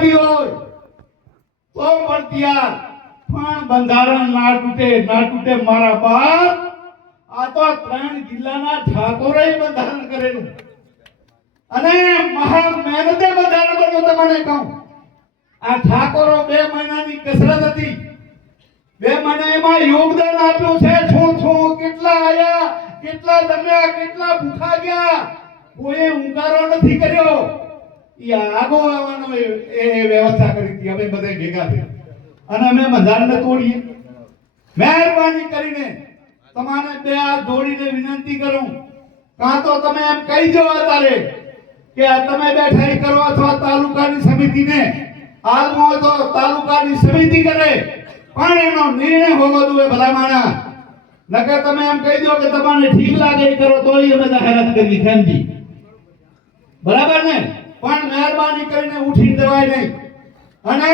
રાખવી હોય તો પણ તૈયાર, પણ બંધારણ ના તૂટે મારા બાપ. આ તો 3 જિલ્લાના ઠાકોરે બંધારણ કરેલું અને મહા મહેનતે બંધારણ બન્યું. તમને કહું, આ ઠાકોરો 2 મહિનાની કસરત હતી. 2 મહિના એમાં યોગદાન આપ્યું છે. શું કેટલા આયા, કેટલા જમ્યા, કેટલા ભૂખા ગયા, કોઈ ઉંકારો નથી કર્યો. એ આગો આવવાનો એ વ્યવસ્થા કરી હતી. અમે બધા ભેગા થયા અને અમે બંધારણને તોડીએ. મહેરબાની કરીને તમારે 2 હાથ જોડીને વિનંતી કરું, કાં તો તમે એમ કહી દો અત્યારે કે તમે બેઠાઈ કરો અથવા તાલુકાની સમિતિને, હાલમાં તો તાલુકાની સમિતિ કરે, પણ એનો નિર્ણય હોવો જોઈએ ભલા માણા. નકર તમે એમ કહી દો કે તમને ઠીક લાગે એ કરો, તો અમે જાહેરાત કરી ખેમજી, બરાબર ને? પણ મહેરબાની કરીને ઉઠી દેવાય નહીં. અને